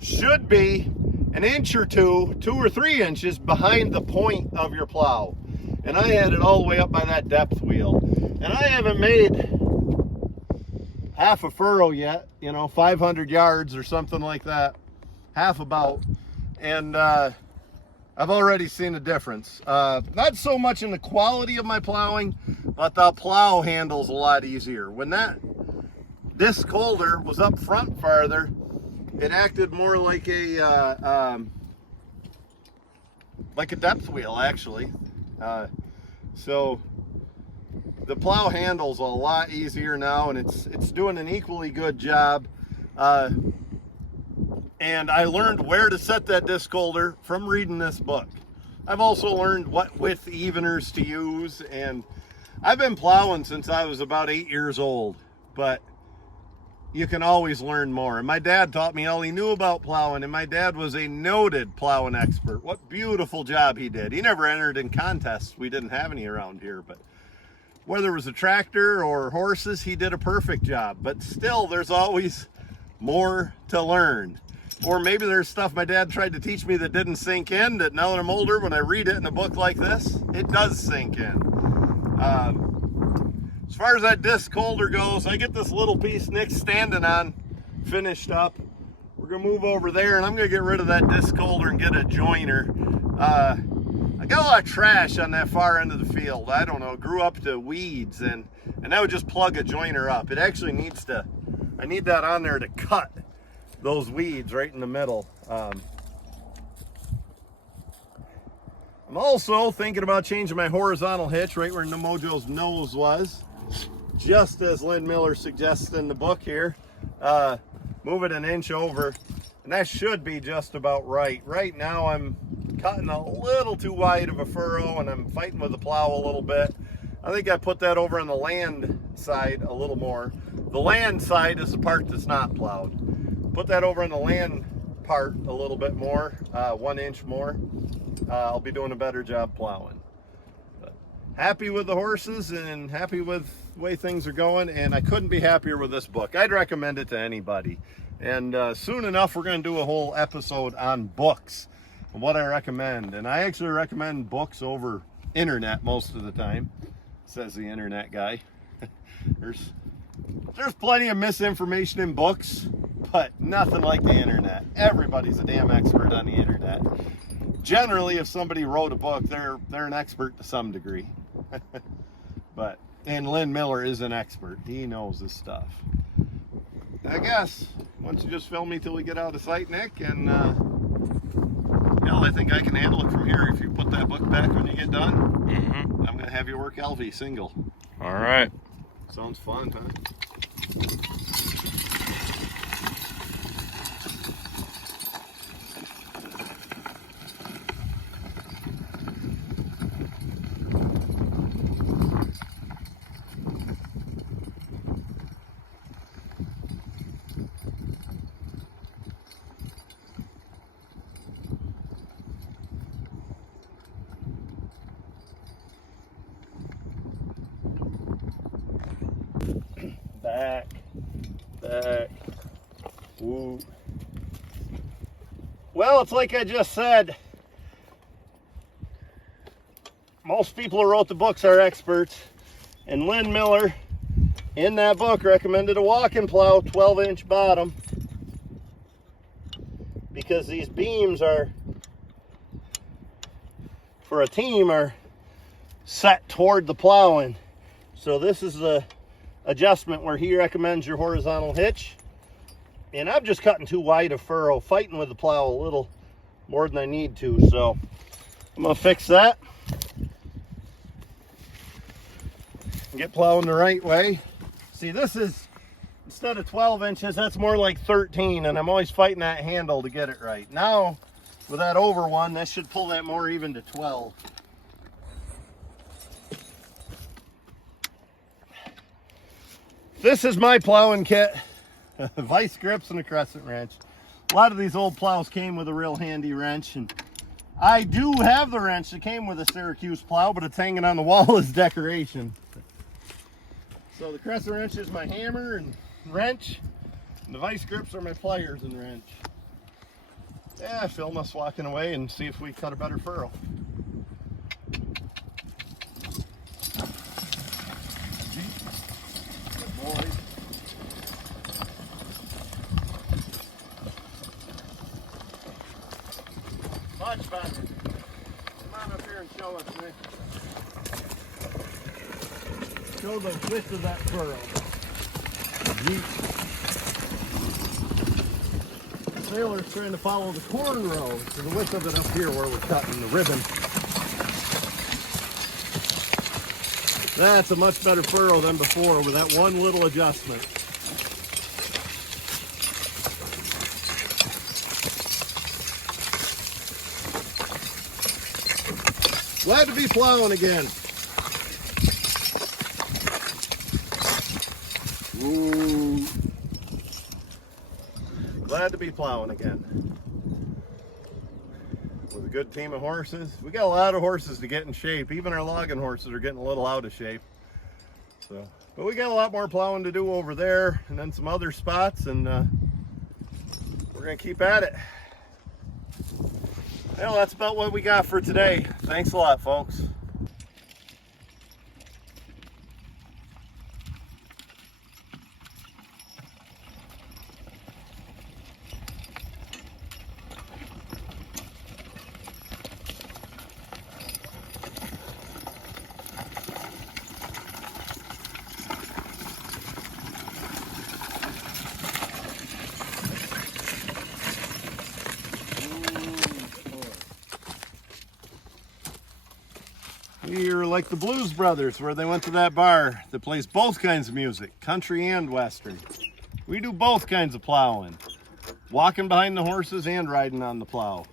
should be an inch or 2 or 3 inches behind the point of your plow. And I had it all the way up by that depth wheel. And I haven't made half a furrow yet, 500 yards or something like that, half about. And I've already seen a difference. Not so much in the quality of my plowing, but the plow handle's a lot easier. When that disc holder was up front farther, it acted more like a depth wheel, actually. So the plow handle's a lot easier now, and it's doing an equally good job. And I learned where to set that disc holder from reading this book. I've also learned what width eveners to use, and I've been plowing since I was about 8 years old, but you can always learn more. And my dad taught me all he knew about plowing, and my dad was a noted plowing expert. What beautiful job he did. He never entered in contests. We didn't have any around here, but whether it was a tractor or horses, he did a perfect job. But still, there's always more to learn. Or maybe there's stuff my dad tried to teach me that didn't sink in, that now that I'm older, when I read it in a book like this, it does sink in. As far as that disc holder goes, I get this little piece Nick's standing on finished up. We're gonna move over there and I'm gonna get rid of that disc holder and get a joiner. I got a lot of trash on that far end of the field. I don't know, grew up to weeds and that would just plug a joiner up. It actually needs to, I need that on there to cut those weeds right in the middle. I'm also thinking about changing my horizontal hitch right where Mojo's nose was, just as Lynn Miller suggests in the book here. Move it an inch over, and that should be just about right. Right now I'm cutting a little too wide of a furrow and I'm fighting with the plow a little bit. I think I put that over on the land side a little more. The land side is the part that's not plowed. Put that over on the land part a little bit more, 1 inch more. I'll be doing a better job plowing. But happy with the horses and happy with the way things are going, and I couldn't be happier with this book. I'd recommend it to anybody. And soon enough we're going to do a whole episode on books and what I recommend. And I actually recommend books over internet most of the time, says the internet guy. There's plenty of misinformation in books, but nothing like the internet. Everybody's a damn expert on the internet. Generally, if somebody wrote a book, they're an expert to some degree. And Lynn Miller is an expert. He knows his stuff. I guess, why don't you just film me till we get out of sight, Nick? And, I think I can handle it from here. If you put that book back when you get done, I'm going to have you work LV single. All right. Sounds fun, huh? Back. Woo. Well, it's like I just said. Most people who wrote the books are experts. And Lynn Miller, in that book, recommended a Walkin plow, 12-inch bottom. Because these beams are, for a team, are set toward the plowing. So this is the adjustment where he recommends your horizontal hitch, and I'm just cutting too wide a furrow, fighting with the plow a little more than I need to, so I'm gonna fix that and get plowing the right way. See, this is, instead of 12 inches, that's more like 13, and I'm always fighting that handle to get it right. Now with that over one, that should pull that more even to 12. This is my plowing kit. Vice grips and a crescent wrench. A lot of these old plows came with a real handy wrench, and I do have the wrench that came with a Syracuse plow, but it's hanging on the wall as decoration. So the crescent wrench is my hammer and wrench, and the vice grips are my pliers and wrench. Yeah, film us walking away and see if we cut a better furrow. Much better. Come on up here and show us, Nick. Show the width of that furrow. The sailor's trying to follow the corn row to the width of it up here where we're cutting the ribbon. That's a much better furrow than before with that one little adjustment. Glad to be plowing again. Ooh. Glad to be plowing again. With a good team of horses. We got a lot of horses to get in shape. Even our logging horses are getting a little out of shape. But we got a lot more plowing to do over there and then some other spots, and we're gonna keep at it. Well, that's about what we got for today. Thanks a lot, folks. We're like the Blues Brothers, where they went to that bar that plays both kinds of music, country and western. We do both kinds of plowing, walking behind the horses and riding on the plow.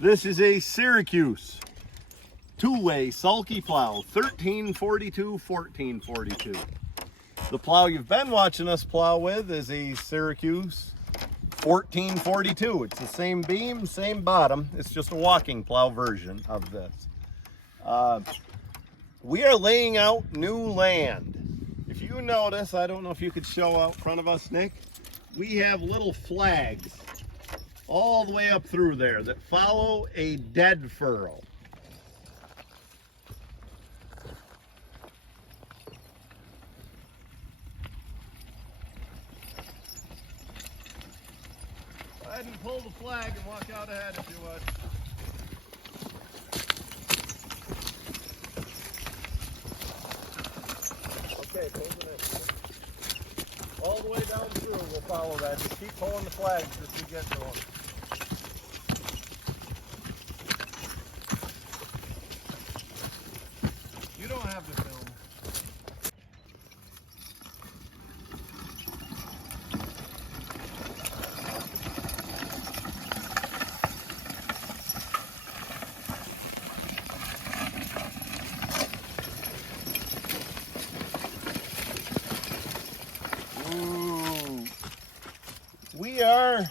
This is a Syracuse two-way sulky plow, 1342, 1442. The plow you've been watching us plow with is a Syracuse 1442. It's the same beam, same bottom. It's just a walking plow version of this. We are laying out new land. If you notice, I don't know if you could show out front of us, Nick, we have little flags all the way up through there that follow a dead furrow. Go ahead and pull the flag and walk out ahead if you would. Okay, moving it. All the way down through, we'll follow that. Just keep pulling the flags as we get to them. You don't have to film. We are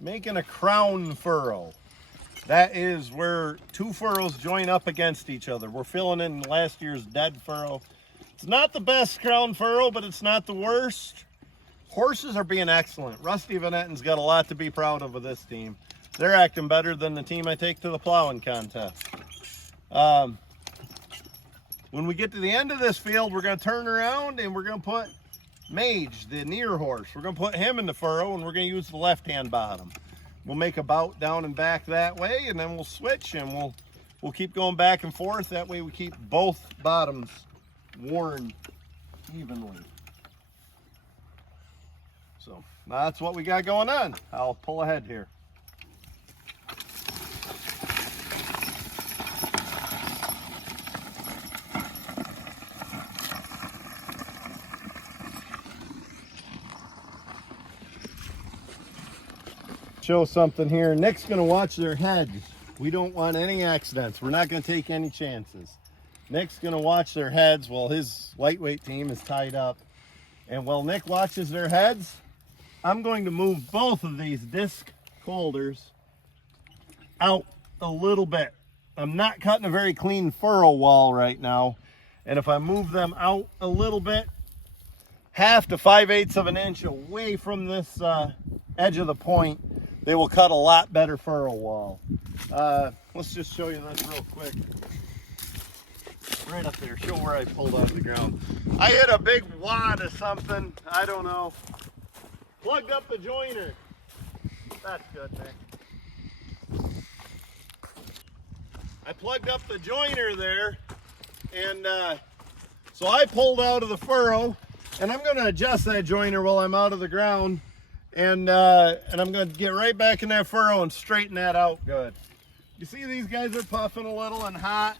making a crown furrow. That is where two furrows join up against each other. We're filling in last year's dead furrow. It's not the best crown furrow, but it's not the worst. Horses are being excellent. Rusty Van Etten's got a lot to be proud of with this team. They're acting better than the team I take to the plowing contest. When we get to the end of this field, we're going to turn around and we're going to put Mage, the near horse. We're going to put him in the furrow and we're going to use the left-hand bottom. We'll make a bout down and back that way, and then we'll switch and we'll keep going back and forth. That way we keep both bottoms worn evenly. So that's what we got going on. I'll pull ahead here. Show something here. Nick's going to watch their heads. We don't want any accidents. We're not going to take any chances. Nick's going to watch their heads while his lightweight team is tied up. And while Nick watches their heads, I'm going to move both of these disc holders out a little bit. I'm not cutting a very clean furrow wall right now. And if I move them out a little bit, 1/2 to 5/8 of an inch away from this edge of the point, they will cut a lot better furrow wall. Let's just show you this real quick. Right up there, show where I pulled out of the ground. I hit a big wad of something, I don't know. Plugged up the joiner. That's good, Nick. I plugged up the joiner there, and so I pulled out of the furrow, and I'm going to adjust that joiner while I'm out of the ground. And I'm going to get right back in that furrow and straighten that out good. You see these guys are puffing a little and hot.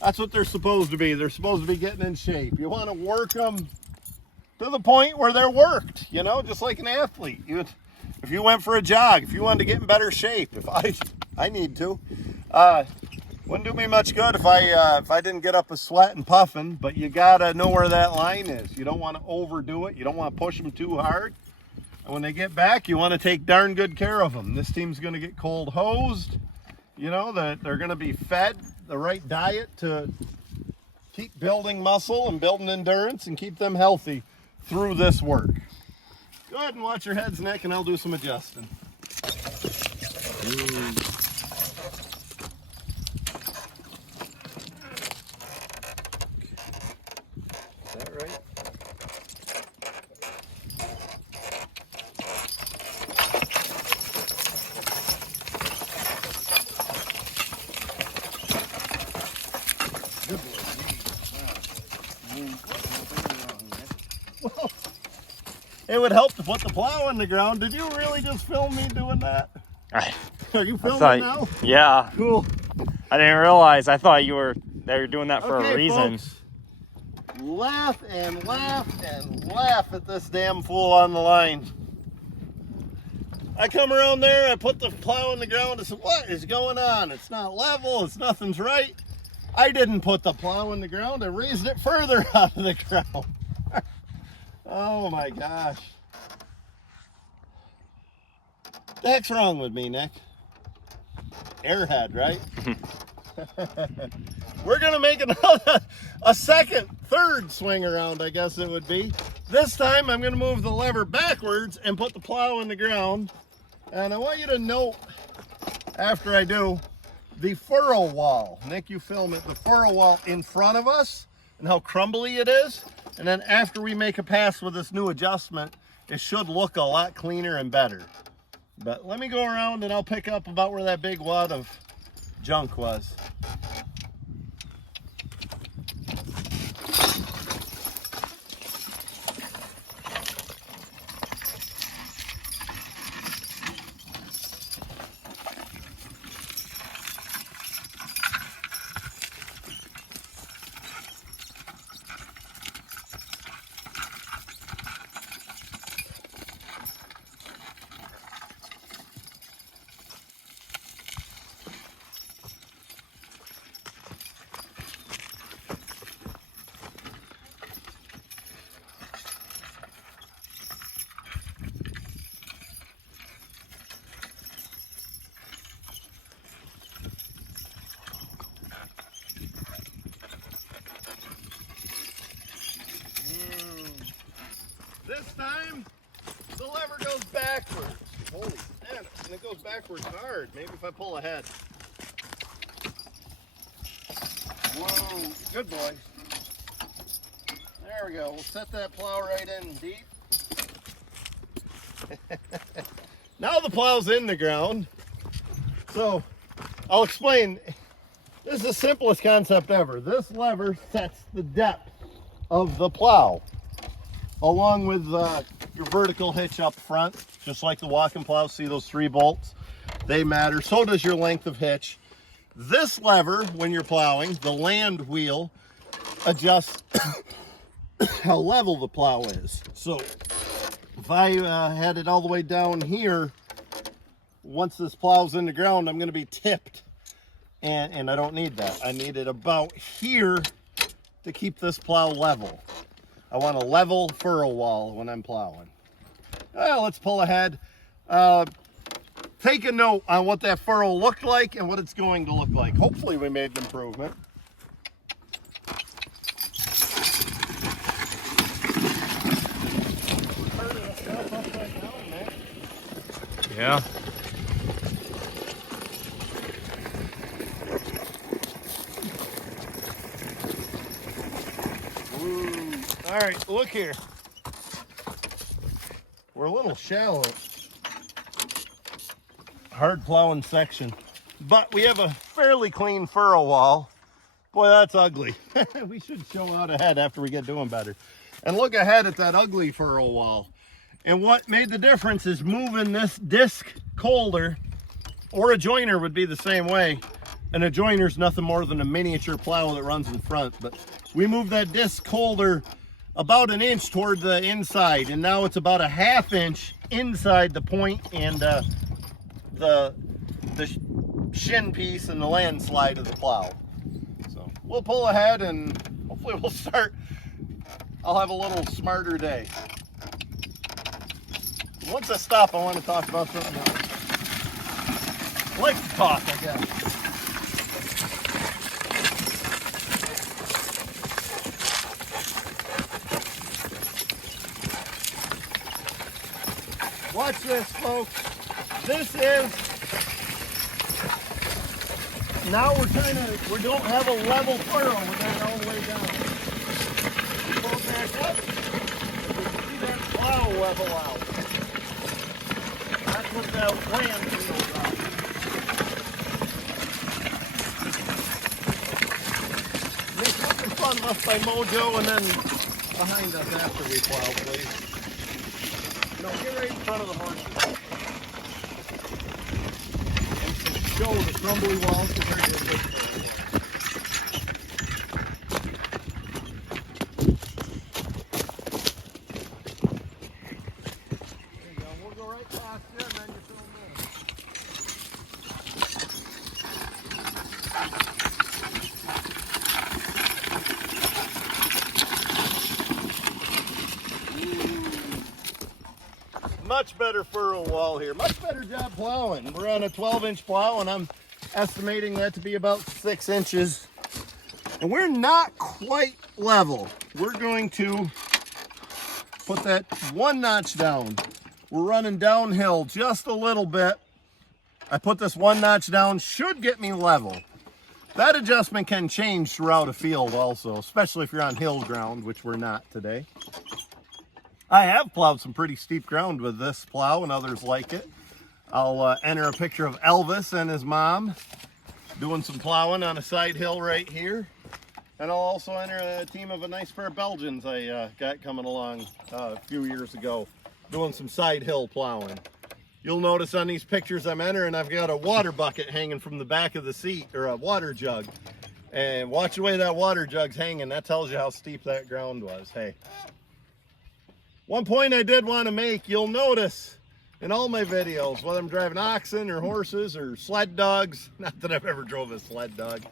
That's what they're supposed to be. They're supposed to be getting in shape. You want to work them to the point where they're worked, you know, just like an athlete. If you went for a jog, if you wanted to get in better shape, if I need to, wouldn't do me much good if I didn't get up a sweat and puffing. But you gotta know where that line is. You don't want to overdo it. You don't want to push them too hard. And when they get back, you want to take darn good care of them. This team's going to get cold hosed. You know, that they're going to be fed the right diet to keep building muscle and building endurance and keep them healthy through this work. Go ahead and watch your heads, Nick, and I'll do some adjusting. Is that right? Well, it would help to put the plow in the ground. Did you really just film me doing that? Are you filming now? Yeah. Cool. I didn't realize. I thought you were They're doing that for Okay, a reason. folks, laugh and laugh and laugh at this damn fool on the line. I come around there, I put the plow in the ground, I said, what is going on? It's not level, nothing's right. I didn't put the plow in the ground, I raised it further out of the ground. Oh my gosh. What the heck's wrong with me, Nick? Airhead, right? We're gonna make a second, third swing around, I guess it would be. This time I'm gonna move the lever backwards and put the plow in the ground. And I want you to note, after I do, the furrow wall. Nick, you film it. The furrow wall in front of us and how crumbly it is. And then after we make a pass with this new adjustment, it should look a lot cleaner and better. But let me go around and I'll pick up about where that big wad of junk was. This time, the lever goes backwards. Holy man, and it goes backwards hard. Maybe if I pull ahead. Whoa, good boy. There we go. We'll set that plow right in deep. Now the plow's in the ground. So, I'll explain. This is the simplest concept ever. This lever sets the depth of the plow, along with your vertical hitch up front, just like the Walkin plow. See those 3 bolts? They matter. So does your length of hitch. This lever, when you're plowing, the land wheel, adjusts how level the plow is. So if I had it all the way down here, once this plow's in the ground, I'm going to be tipped. And I don't need that. I need it about here to keep this plow level. I want a level furrow wall when I'm plowing. Well, let's pull ahead. Take a note on what that furrow looked like and what it's going to look like. Hopefully we made an improvement. Yeah. All right, look here. We're a little shallow. Hard plowing section. But we have a fairly clean furrow wall. Boy, that's ugly. We should show out ahead after we get doing better. And look ahead at that ugly furrow wall. And what made the difference is moving this disc colder, or a joiner would be the same way. And a joiner's nothing more than a miniature plow that runs in front. But we moved that disc colder about 1 inch toward the inside, and now it's about a 1/2 inch inside the point and the shin piece and the landslide of the plow. So we'll pull ahead and hopefully we'll start. I'll have a little smarter day. Once I stop, I want to talk about something else. I like to talk, I guess. Watch this, folks. This is, now we don't have a level furrow with that all the way down. Pull it back up, you can see that plow level out. That's what that land feels like. Make something fun left by Mojo and then behind us after we plow, please. No, get right in front of the horses. And show the crumbly walls compared to the big Much better furrow wall here. Much better job plowing. We're on a 12-inch plow, and I'm estimating that to be about 6 inches. And we're not quite level. We're going to put that 1 notch down. We're running downhill just a little bit. I put this 1 notch down, should get me level. That adjustment can change throughout a field also, especially if you're on hill ground, which we're not today. I have plowed some pretty steep ground with this plow, and others like it. I'll enter a picture of Elvis and his mom doing some plowing on a side hill right here. And I'll also enter a team of a nice pair of Belgians I got coming along a few years ago, doing some side hill plowing. You'll notice on these pictures I'm entering, I've got a water bucket hanging from the back of the seat, or a water jug. And watch the way that water jug's hanging. That tells you how steep that ground was. Hey. One point I did want to make, you'll notice in all my videos, whether I'm driving oxen or horses or sled dogs, not that I've ever drove a sled dog,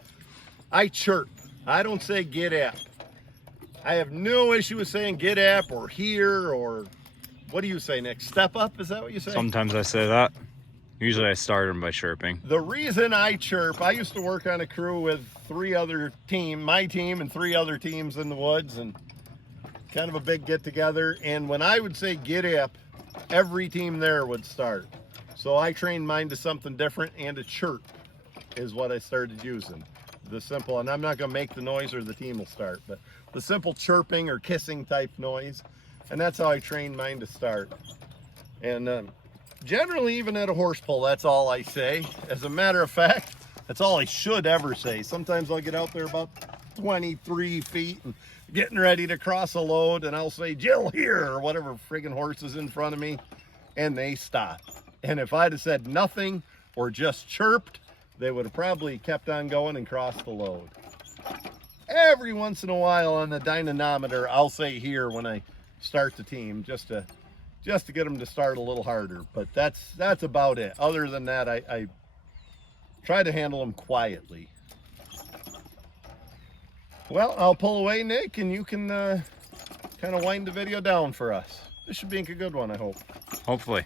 I chirp. I don't say get up. I have no issue with saying get up or here, or what do you say, Nick? Step up? Is that what you say? Sometimes I say that. Usually I start them by chirping. The reason I chirp, I used to work on a crew with my team and 3 other teams in the woods, and kind of a big get together. And when I would say get up, every team there would start. So I trained mine to something different, and a chirp is what I started using. The simple, and I'm not going to make the noise or the team will start, but the simple chirping or kissing type noise. And that's how I trained mine to start. And generally, even at a horse pull, that's all I say. As a matter of fact, that's all I should ever say. Sometimes I'll get out there about 23 feet and getting ready to cross a load, and I'll say, Jill, here, or whatever friggin' horse is in front of me, and they stop. And if I'd have said nothing or just chirped, they would have probably kept on going and crossed the load. Every once in a while on the dynamometer, I'll say here when I start the team, just to get them to start a little harder. But that's about it. Other than that, I try to handle them quietly. Well, I'll pull away, Nick, and you can kind of wind the video down for us. This should be a good one, I hope. Hopefully.